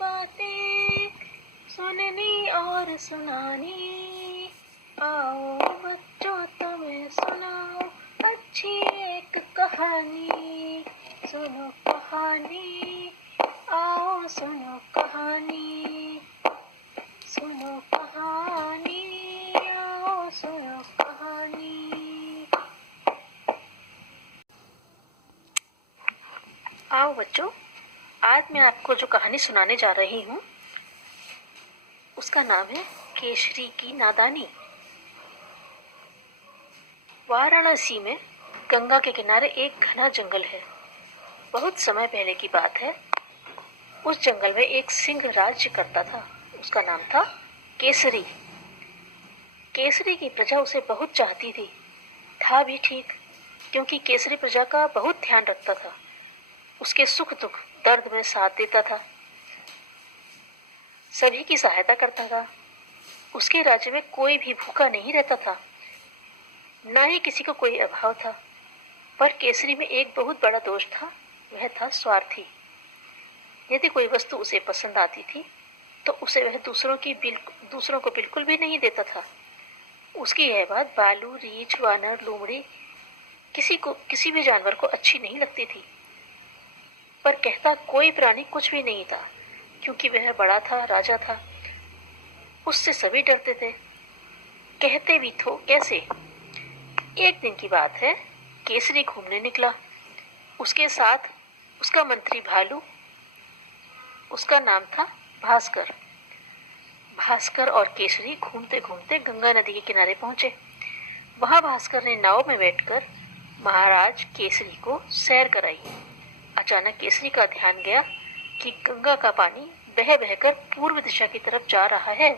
बातें सुननी और सुनानी। आओ बच्चों तुम्हें सुनाओ अच्छी एक कहानी। सुनो कहानी, आओ सुनो कहानी। सुनो कहानी, आओ सुनो कहानी। आओ बच्चों, आज मैं आपको जो कहानी सुनाने जा रही हूँ उसका नाम है केसरी की नादानी। वाराणसी में गंगा के किनारे एक घना जंगल है। बहुत समय पहले की बात है। उस जंगल में एक सिंह राज्य करता था। उसका नाम था केसरी। केसरी की प्रजा उसे बहुत चाहती थी। था भी ठीक, क्योंकि केसरी प्रजा का बहुत ध्यान रखता था। उसके सुख दुख दर्द में साथ देता था, सभी की सहायता करता था। उसके राज्य में कोई भी भूखा नहीं रहता था, ना ही किसी को कोई अभाव था। पर केसरी में एक बहुत बड़ा दोष था, वह था स्वार्थी। यदि कोई वस्तु उसे पसंद आती थी तो उसे वह दूसरों को बिल्कुल भी नहीं देता था। उसकी यह बात भालू, रीछ, वानर, लोमड़ी किसी भी जानवर को अच्छी नहीं लगती थी। पर कहता कोई प्राणी कुछ भी नहीं था, क्योंकि वह बड़ा था, राजा था। उससे सभी डरते थे। कहते भी तो कैसे। एक दिन की बात है, केसरी घूमने निकला। उसके साथ उसका मंत्री भालू, उसका नाम था भास्कर। भास्कर और केसरी घूमते घूमते गंगा नदी के किनारे पहुंचे। वहां भास्कर ने नाव में बैठकर महाराज केसरी को सैर कराई। अचानक केसरी का ध्यान गया कि गंगा का पानी बह बहकर पूर्व दिशा की तरफ जा रहा है।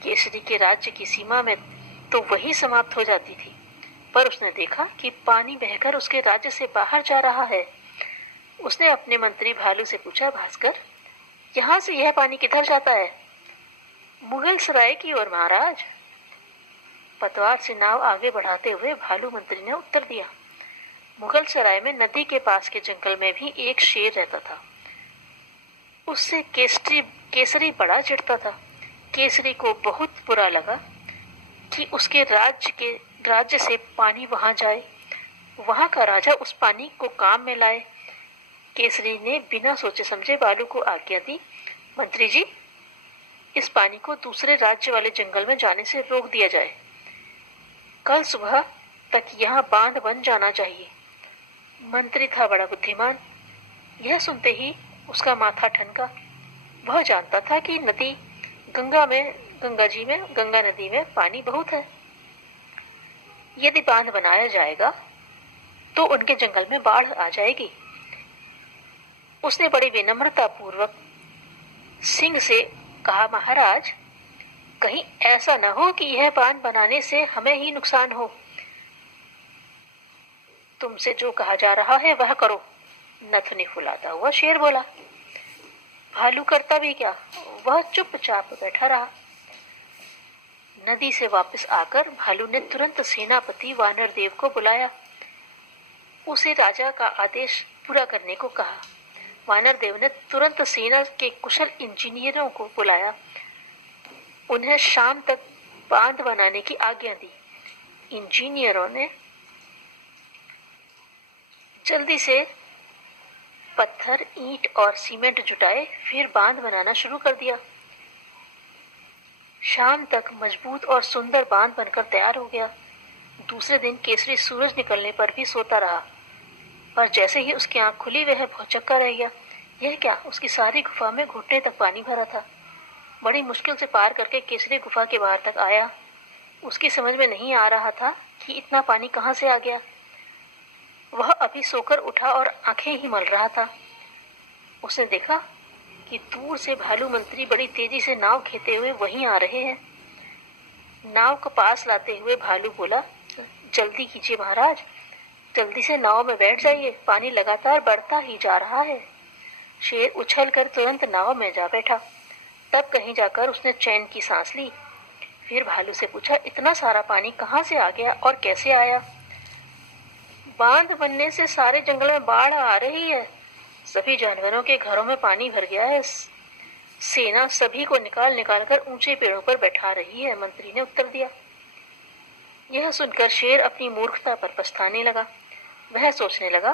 केसरी के राज्य की सीमा में तो वही समाप्त हो जाती थी, पर उसने देखा कि पानी बहकर उसके राज्य से बाहर जा रहा है। उसने अपने मंत्री भालू से पूछा, भास्कर, यहाँ से यह पानी किधर जाता है? मुगल सराय की ओर महाराज। पतवार से नाव आगे बढ़ाते हुए भालू मंत्री ने उत्तर दिया। मुगल सराय में नदी के पास के जंगल में भी एक शेर रहता था। उससे केसरी बड़ा चिढ़ता था। केसरी को बहुत बुरा लगा कि उसके राज्य से पानी वहां जाए, वहां का राजा उस पानी को काम में लाए। केसरी ने बिना सोचे समझे भालू को आज्ञा दी, मंत्री जी, इस पानी को दूसरे राज्य वाले जंगल में जाने से रोक दिया जाए। कल सुबह तक यहाँ बांध बन जाना चाहिए। मंत्री था बड़ा बुद्धिमान। यह सुनते ही उसका माथा ठनका। वह जानता था कि गंगा नदी में पानी बहुत है। यदि बांध बनाया जाएगा तो उनके जंगल में बाढ़ आ जाएगी। उसने बड़ी विनम्रता पूर्वक सिंह से कहा, महाराज, कहीं ऐसा न हो कि यह बांध बनाने से हमें ही नुकसान हो। तुमसे जो कहा जा रहा है वह करो। नथुनी फुलाता हुआ शेर बोला। भालू करता भी क्या, वह चुपचाप बैठा रहा। नदी से वापस आकर भालू ने तुरंत सेनापति वानर देव को बुलाया। उसे राजा का आदेश पूरा करने को कहा। वानर देव ने तुरंत सेना के कुशल इंजीनियरों को बुलाया। उन्हें शाम तक बांध बनाने की आज्ञा दी। इंजीनियरों ने जल्दी से पत्थर, ईंट और सीमेंट जुटाए, फिर बांध बनाना शुरू कर दिया। शाम तक मजबूत और सुंदर बांध बनकर तैयार हो गया। दूसरे दिन केसरी सूरज निकलने पर भी सोता रहा, पर जैसे ही उसकी आंख खुली वह भौचक्का रह गया। यह क्या, उसकी सारी गुफा में घुटने तक पानी भरा था। बड़ी मुश्किल से पार करके केसरी गुफा के बाहर तक आया। उसकी समझ में नहीं आ रहा था कि इतना पानी कहाँ से आ गया। वह अभी सोकर उठा और आंखें ही मल रहा था। उसने देखा कि दूर से भालू मंत्री बड़ी तेजी से नाव खेते हुए वहीं आ रहे हैं। नाव को पास लाते हुए भालू बोला, जल्दी कीजिए महाराज, जल्दी से नाव में बैठ जाइए, पानी लगातार बढ़ता ही जा रहा है। शेर उछलकर तुरंत नाव में जा बैठा। तब कहीं जाकर उसने चैन की सांस ली। फिर भालू से पूछा, इतना सारा पानी कहाँ से आ गया और कैसे आया? बांध बनने से सारे जंगल में बाढ़ आ रही है, सभी जानवरों के घरों में पानी भर गया है। सेना सभी को निकाल निकाल कर ऊंचे पेड़ों पर बैठा रही है, मंत्री ने उत्तर दिया। यह सुनकर शेर अपनी मूर्खता पर पछताने लगा। वह सोचने लगा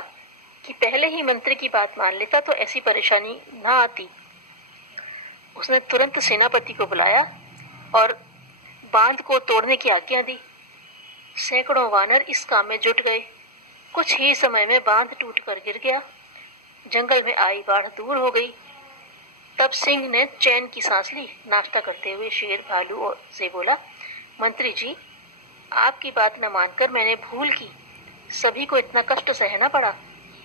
कि पहले ही मंत्री की बात मान लेता तो ऐसी परेशानी ना आती। उसने तुरंत सेनापति को बुलाया और बांध को तोड़ने की आज्ञा दी। सैकड़ों वानर इस काम में जुट गए। कुछ ही समय में बांध टूटकर गिर गया। जंगल में आई बाढ़ दूर हो गई। तब सिंह ने चैन की सांस ली। नाश्ता करते हुए शेर भालू से बोला, मंत्री जी, आपकी बात न मानकर मैंने भूल की। सभी को इतना कष्ट सहना पड़ा,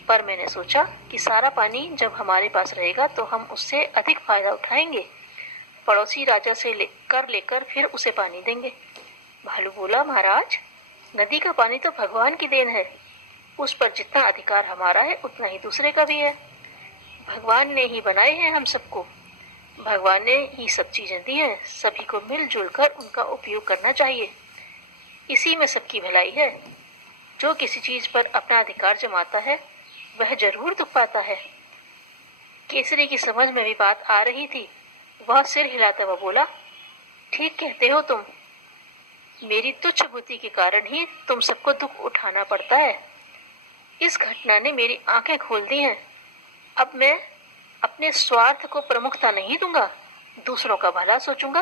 पर मैंने सोचा कि सारा पानी जब हमारे पास रहेगा तो हम उससे अधिक फायदा उठाएंगे। पड़ोसी राजा से लेकर फिर उसे पानी देंगे। भालू बोला, महाराज, नदी का पानी तो भगवान की देन है। उस पर जितना अधिकार हमारा है उतना ही दूसरे का भी है। भगवान ने ही बनाए हैं हम सबको। भगवान ने ही सब चीजें दी हैं। सभी को मिलजुल कर उनका उपयोग करना चाहिए। इसी में सबकी भलाई है। जो किसी चीज पर अपना अधिकार जमाता है वह जरूर दुख पाता है। केसरी की समझ में भी बात आ रही थी। वह सिर हिलाता हुआ बोला, ठीक कहते हो तुम। मेरी तुच्छ बुद्धि के कारण ही तुम सबको दुख उठाना पड़ता है। इस घटना ने मेरी आंखें खोल दी हैं। अब मैं अपने स्वार्थ को प्रमुखता नहीं दूंगा, दूसरों का भला सोचूंगा,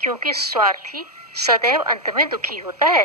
क्योंकि स्वार्थी सदैव अंत में दुखी होता है।